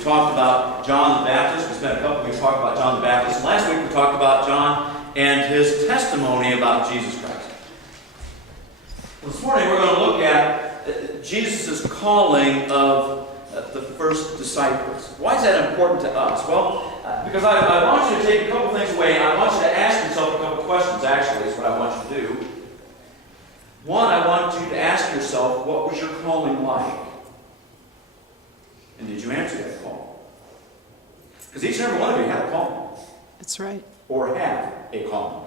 We've talked about John the Baptist. We spent a couple weeks talking about John the Baptist. And last week we talked about John and his testimony about Jesus Christ. This morning we're going to look at Jesus' calling of the first disciples. Why is that important to us? Well, because I want you to take a couple things away. I want you to ask yourself a couple questions, actually, is what I want you to do. One, I want you to ask yourself, what was your calling like? And did you answer that call? Because each and every one of you had a calling. That's right. Or have a calling.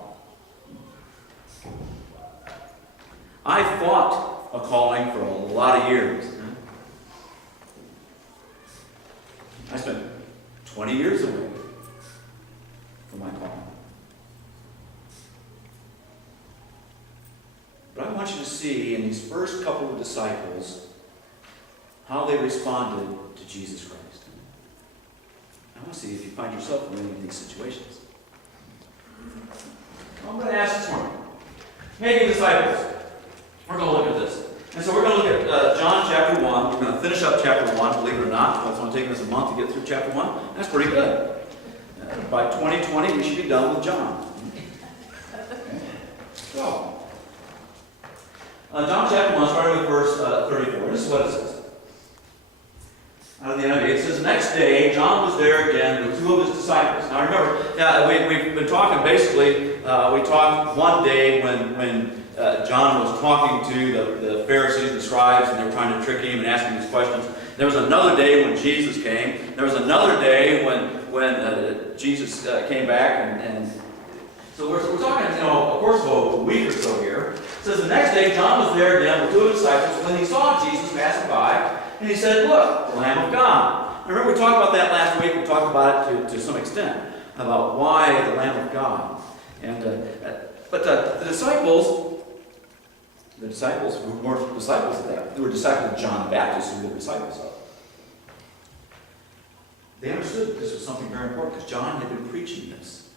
I fought a calling for a lot of years. I spent 20 years away from my calling. But I want you to see in these first couple of disciples how they responded to Jesus Christ. I want to see if you find yourself in any of these situations. I'm going to ask this morning. Hey, disciples. We're going to look at this. And so we're going to look at John chapter 1. We're going to finish up chapter 1, believe it or not. It's only taken us a month to get through chapter 1. That's pretty good. By 2020, we should be done with John. So, John chapter 1, starting with verse 34. This is what it says. Out of the NIV, it says, next day, John was there again with two of his disciples. Now remember, we've been talking basically, we talked one day when John was talking to the Pharisees and scribes, and they were trying to trick him and ask him these questions. There was another day when Jesus came. There was another day when Jesus came back, and so we're talking, of course, about a week or so here. It says the next day John was there again with two of his disciples when he saw Jesus passing by, and he said, "Look, the Lamb of God." Remember, we talked about that last week. We talked about it to some extent about why the Lamb of God, but the disciples who weren't disciples of that, who were disciples of John the Baptist, who they were disciples of, they understood that this was something very important because John had been preaching this.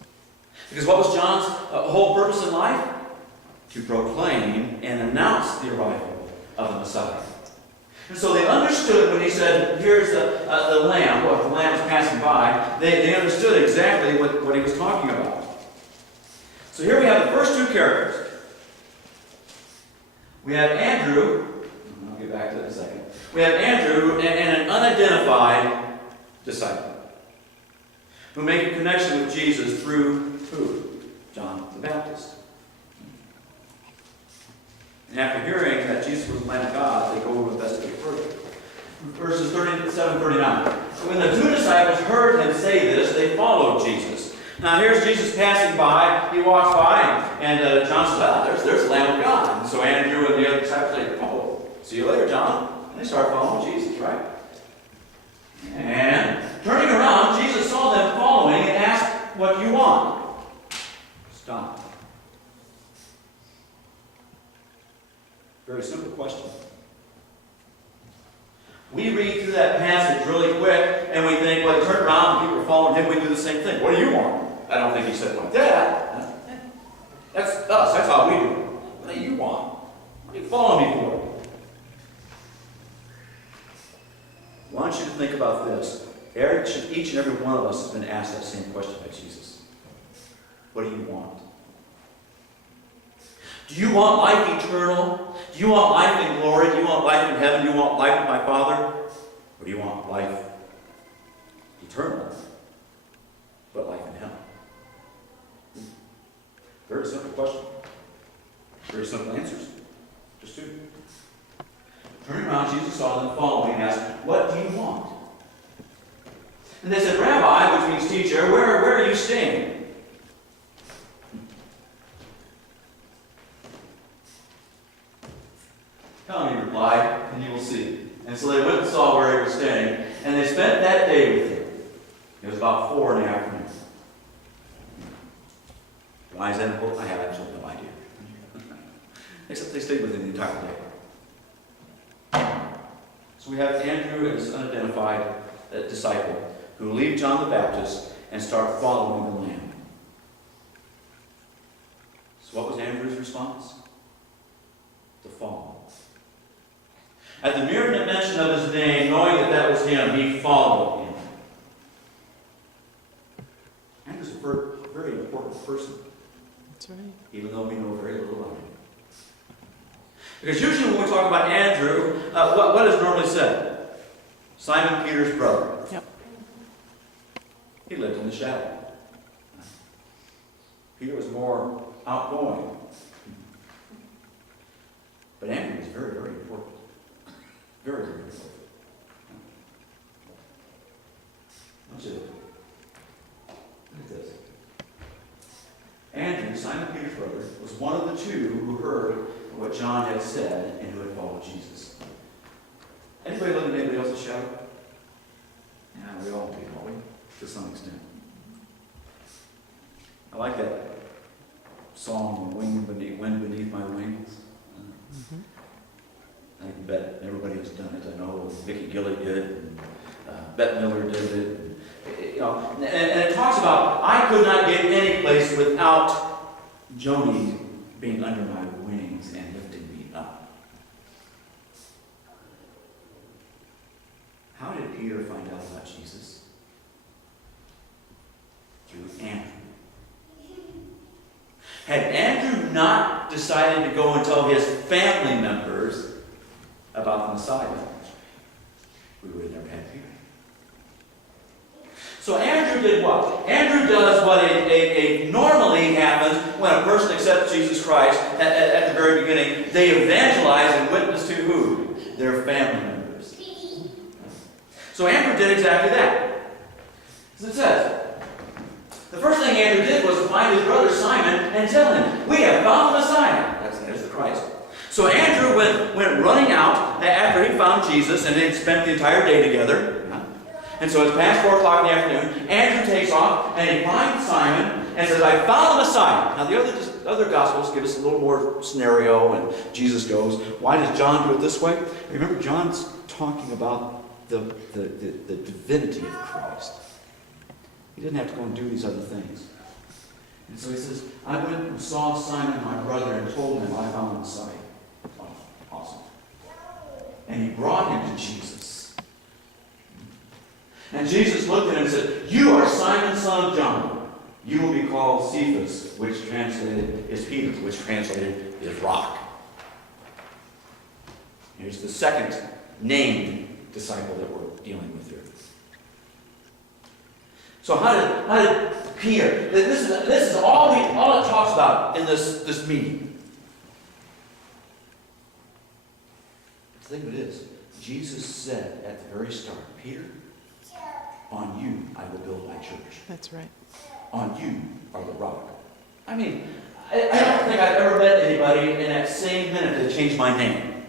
Because what was John's whole purpose in life? To proclaim and announce the arrival of the Messiah. And so they understood when he said, "Here's the Lamb," what the Lamb is passing by, they understood exactly what he was talking about. So here we have the first two characters. We have Andrew, I'll get back to that in a second. We have Andrew and an unidentified disciple who make a connection with Jesus through who? John the Baptist. And after hearing that Jesus was the Lamb of God, they go to investigate further. Verses 37-39. So when the two disciples heard him say this, they followed Jesus. Now here's Jesus passing by. He walks by, and John says, there's the Lamb of God. And so Andrew and the other disciples say, "Oh, see you later, John." And they start following Jesus, right? And turning around, Jesus saw them following and asked, "What do you want?" Stop. Very simple question. We read through that passage really quick, and we think, well, he turned around and people are following him, we do the same thing. What do you want? I don't think he said like that. That's us. That's how we do it. What do you want? What are you following me for? I want you to think about this. Each and every one of us has been asked that same question by Jesus. What do you want? Do you want life eternal? Do you want life in glory? Do you want life in heaven? Do you want life with my Father? Or do you want life eternal, but life in hell? Very simple question. Very simple answers. Just two. Turning around, Jesus saw them following and asked, "What do you want?" And they said, "Rabbi," which means teacher, where are you staying?" Come, he replied, "and you will see." And so they went and saw where he was staying, and they spent that day with him. It was about 4 in the afternoon. Why is that important? I have absolutely no idea. Except they stayed with him the entire day. So we have Andrew and his unidentified disciple who leave John the Baptist and start following the Lamb. So what was Andrew's response? To follow. At the mere mention of his name, knowing that that was him, he followed him. very important person. That's right. Even though we know very little about him. Because usually when we talk about Andrew, what is normally said? Simon Peter's brother. Yep. He lived in the shadow. Peter was more outgoing. But Andrew was very, very important. Very, very important. I want you to look at this. Andrew, Simon Peter's brother, was one of the two who heard what John had said and who had followed Jesus. Anybody live in anybody else's shadow? Yeah, we all do, don't we? To some extent. I like that song, Wind Beneath My Wings. I bet everybody has done it. I know Vicki Gilly did, and Bette Miller did it. And it talks about, I could not get any place without Joni being under my wings and lifting me up. How did Peter find out about Jesus? Through Andrew. Had Andrew not decided to go and tell his family members about the Messiah, we would have never had Peter. So Andrew did what? Andrew does what normally happens when a person accepts Jesus Christ at the very beginning. They evangelize and witness to who? Their family members. So Andrew did exactly that. As it says, the first thing Andrew did was to find his brother Simon and tell him, we have found the Messiah. There's the Christ. So Andrew went running out after he found Jesus and they'd spent the entire day together. And so it's past 4 o'clock in the afternoon. Andrew takes off and he finds Simon and says, I found the Messiah. Now the other Gospels give us a little more scenario and Jesus goes. Why does John do it this way? Remember, John's talking about the divinity of Christ. He didn't have to go and do these other things. And so he says, I went and saw Simon, my brother, and told him I found the Messiah. Oh, awesome. And he brought him to Jesus. And Jesus looked at him and said, you are Simon, son of John. You will be called Cephas, which translated is Peter, which translated is rock. Here's the second named disciple that we're dealing with here. So how did Peter, this is all it talks about in this meeting. The thing of it is, Jesus said at the very start, Peter, on you I will build my church. That's right. On you are the rock. I mean, I don't think I've ever met anybody in that same minute that changed my name.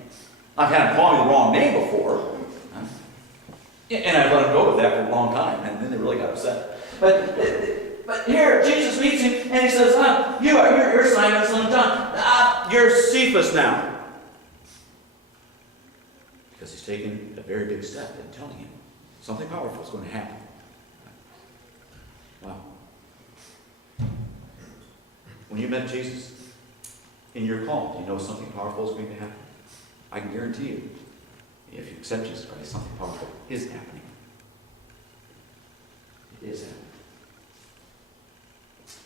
I've had them call me the wrong name before. And I've let them go with that for a long time, and then they really got upset. But here, Jesus meets him, and he says, you're Simon, son of John. You're Cephas now. Because he's taken a very big step in telling him something powerful is going to happen. Wow. When you met Jesus in your call, do you know something powerful is going to happen? I can guarantee you, if you accept Jesus Christ, something powerful is happening. It is happening.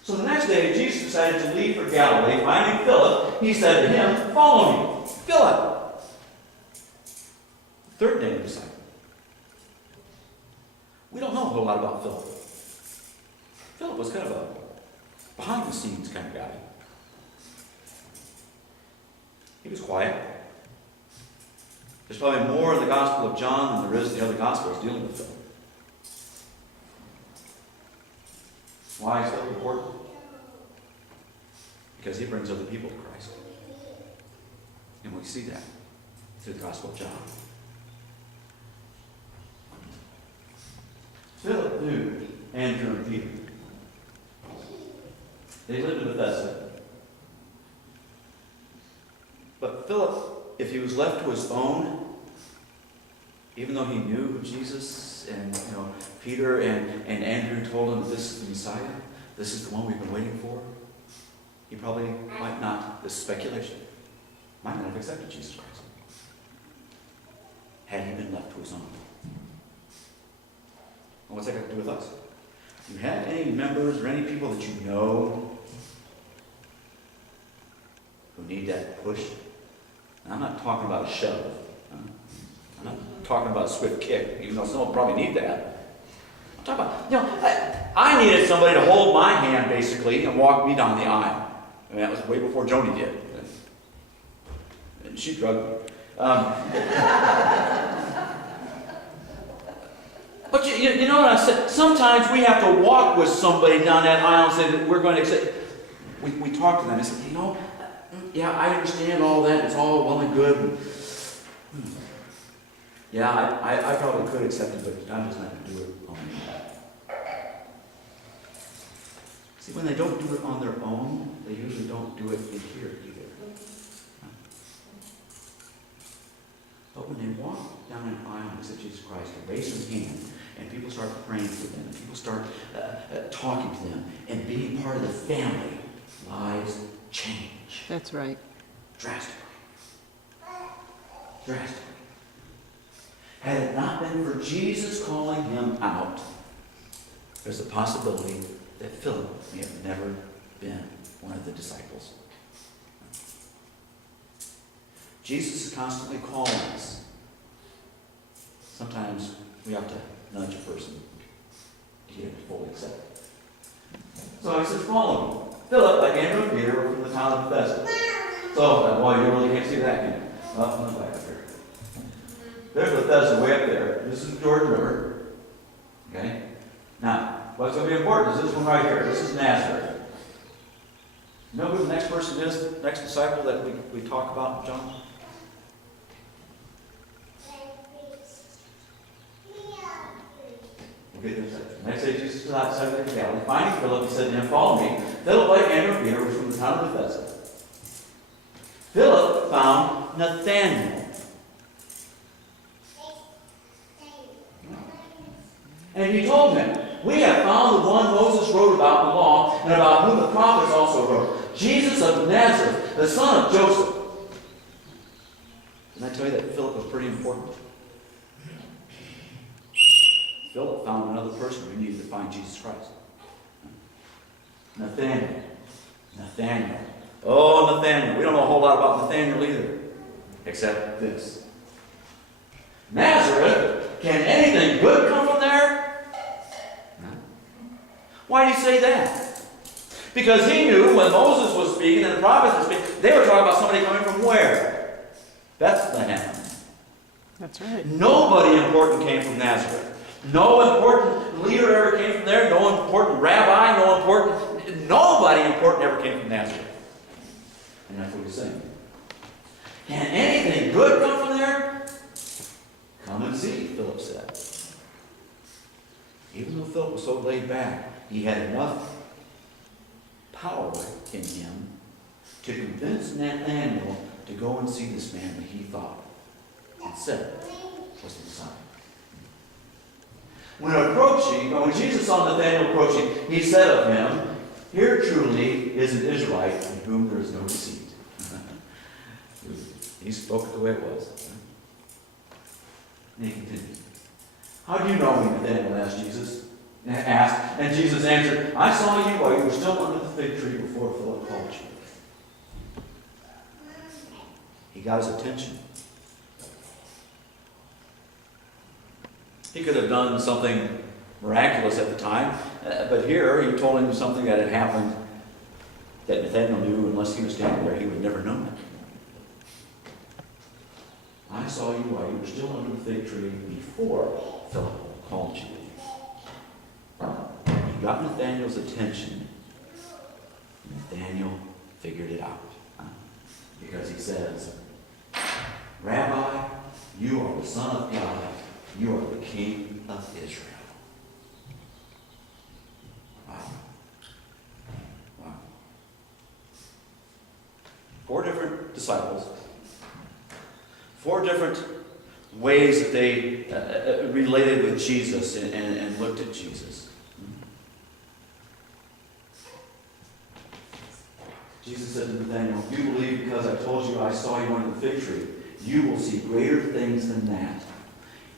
So the next day, Jesus decided to leave for Galilee. Finding Philip, he said to him, follow me. Philip. Third named disciple. We don't know a whole lot about Philip. Philip was kind of a behind-the-scenes kind of guy. He was quiet. There's probably more in the Gospel of John than there is in the other Gospels dealing with Philip. Why is Philip important? Because he brings other people to Christ. And we see that through the Gospel of John. Philip knew Andrew and Peter. They lived in Bethesda. But Philip, if he was left to his own, even though he knew Jesus and Peter and Andrew told him this is the Messiah, this is the one we've been waiting for, he probably might not, this is speculation, might not have accepted Jesus Christ had he been left to his own. And what's that got to do with us? Do you have any members or any people that you know who need that push? And I'm not talking about a shove. I'm not talking about a swift kick, even though someone will probably need that. I'm talking about, I needed somebody to hold my hand, basically, and walk me down the aisle. I mean, that was way before Joni did. And she drugged me. But you know what I said? Sometimes we have to walk with somebody down that aisle and say that we're going to accept. We talk to them and say, yeah, I understand all that. It's all well and good. Yeah, I probably could accept it, but I'm just not going to do it on my own. See, when they don't do it on their own, they usually don't do it in here either. But when they walk down an aisle and accept Jesus Christ and raise their hand, and people start praying for them, and people start talking to them, and being part of the family, lives change. That's right. Drastically. Drastically. Had it not been for Jesus calling him out, there's a possibility that Philip may have never been one of the disciples. Jesus is constantly calling us. Sometimes we have to nudge a person to get him to fully accept it. So he says, follow me. Philip, like Andrew and Peter, were from the town of Bethesda. So, well, you really can't see that, can you? Well, look back up here. There's Bethesda way up there. This is the Jordan River. Okay? Now, what's going to be important is this one right here. This is Nazareth. You know who the next person is? Next disciple that we talk about, John? Next day, Jesus was outside of Galilee. Finding Philip, he said to him, follow me. Philip, like Andrew and Peter, was from the town of Bethesda. Philip found Nathanael. And he told him, we have found the one Moses wrote about in the law, and about whom the prophets also wrote, Jesus of Nazareth, the son of Joseph. Didn't I tell you that Philip was pretty important? Philip found another person who needed to find Jesus Christ. Nathanael. Nathanael. Oh, Nathanael. We don't know a whole lot about Nathanael either, except this. Nazareth? Can anything good come from there? No. Why did he say that? Because he knew when Moses was speaking and the prophets were speaking, they were talking about somebody coming from where? Bethlehem. That's right. Nobody important came from Nazareth. No important leader ever came from there. No important rabbi. Nobody important ever came from Nazareth. And that's what he's saying. Can anything good come from there? Come and see, Philip said. Even though Philip was so laid back, he had enough power in him to convince Nathanael to go and see this man that he thought and said was the Messiah. When Jesus saw Nathanael approaching, he said of him, here truly is an Israelite in whom there is no deceit. He spoke it the way it was. And he continued. How do you know me? Nathanael asked Jesus. And Jesus answered, I saw you while you were still under the fig tree before Philip called you. He got his attention. He could have done something miraculous at the time, but here he told him something that had happened that Nathanael knew. Unless he was standing there, he would never know it. I saw you while you were still under the fig tree before Philip called you. He got Nathanael's attention. Nathanael figured it out. Because he says, Rabbi, you are the Son of God. You are the King of Israel. Wow. Wow. 4 different disciples. 4 different ways that they related with Jesus and looked at Jesus. Jesus said to Nathanael, if you believe because I told you I saw you under the fig tree, you will see greater things than that.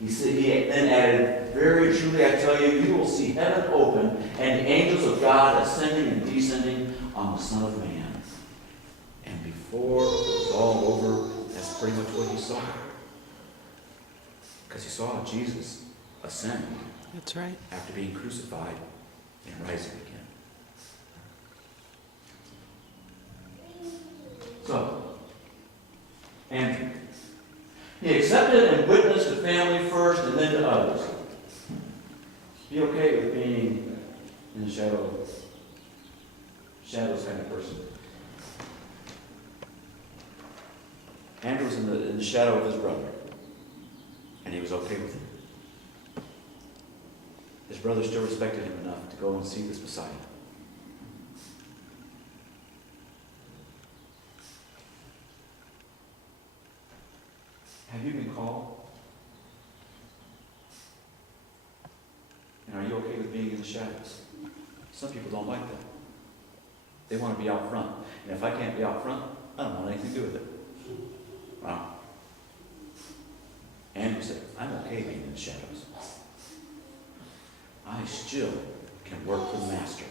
He then added, very truly I tell you, you will see heaven open and the angels of God ascending and descending on the Son of Man. And before it was all over, that's pretty much what he saw. Because he saw Jesus ascend That's right. after being crucified and rising again. So, Andrew. He accepted and witnessed to family first and then to others. Be okay with being in the shadows kind of person. Andrew was in the shadow of his brother, and he was okay with it. His brother still respected him enough to go and see this Messiah. Have you been called? And are you okay with being in the shadows? Some people don't like that. They want to be out front. And if I can't be out front, I don't want anything to do with it. Wow. Andrew said, I'm okay being in the shadows. I still can work for the Master.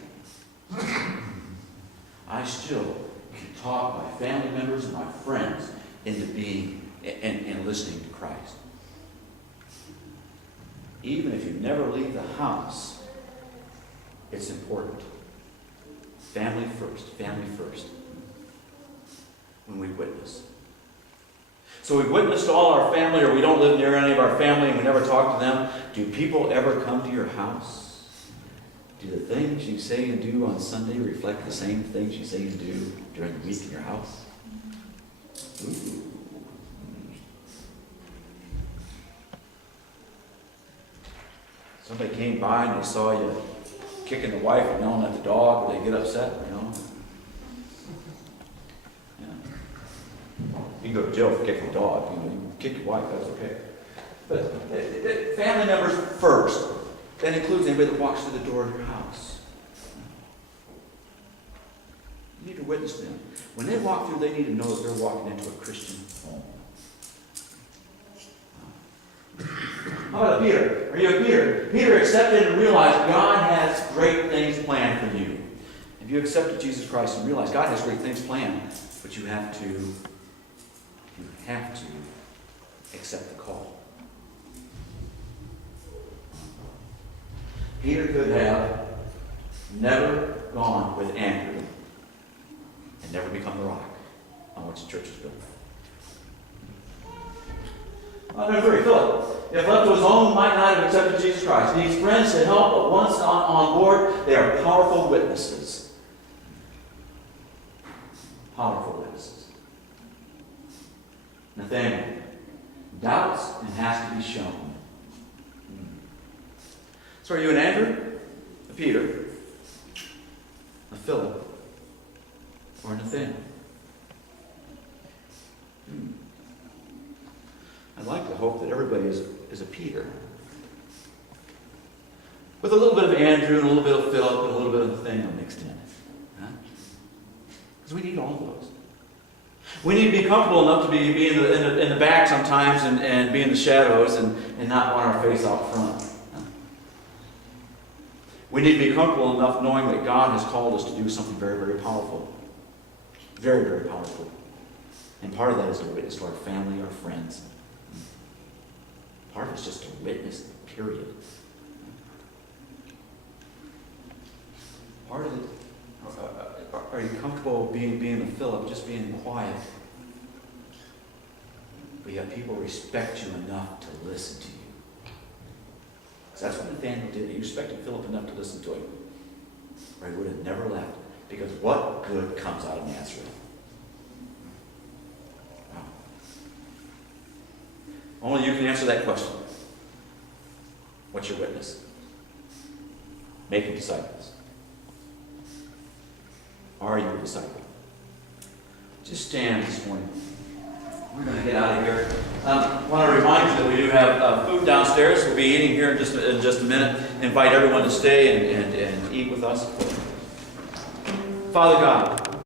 I still can talk my family members and my friends into being and listening to Christ. Even if you never leave the house, it's important. Family first, when we witness. So we witness to all our family, or we don't live near any of our family and we never talk to them. Do people ever come to your house? Do the things you say and do on Sunday reflect the same things you say and do during the week in your house? Ooh. Somebody came by and they saw you kicking the wife and yelling at the dog, would they get upset, you know? Yeah. You can go to jail for kicking the dog, you know, you kick your wife, that's okay. But family members first. That includes anybody that walks through the door of your house. You need to witness to them. When they walk through, they need to know that they're walking into a Christian home. How about Peter? Are you a Peter? Peter accepted and realized God has great things planned for you. If you accepted Jesus Christ and realized God has great things planned, but you have to accept the call. Peter could have never gone with Andrew and never become the rock on which the church was built. Number 3, Philip. If left to his own, might not have accepted Jesus Christ. He needs friends to help, but once on board, they are powerful witnesses. Powerful witnesses. Nathaniel doubts and has to be shown. So are you an Andrew, a Peter, a Philip, or a Nathaniel? I'd like to hope that everybody is a Peter. With a little bit of Andrew and a little bit of Philip and a little bit of Nathaniel mixed in. Because we need all of those. We need to be comfortable enough to be in the back sometimes and be in the shadows and not want our face out front. We need to be comfortable enough knowing that God has called us to do something very, very powerful. Very, very powerful. And part of that is to witness to our family, our friends. Part of it's just to witness, period. Part of it, are you comfortable being a Philip, just being quiet? But yet people respect you enough to listen to you. So that's what Nathaniel did. He respected Philip enough to listen to him. Or he would have never left. Because what good comes out of Nazareth? Wow. Only you can answer that question. What's your witness? Making disciples. Are you a disciple? Just stand this morning. We're going to get out of here. I want to remind you that we do have food downstairs. We'll be eating here in just a minute. Invite everyone to stay and eat with us. Father God,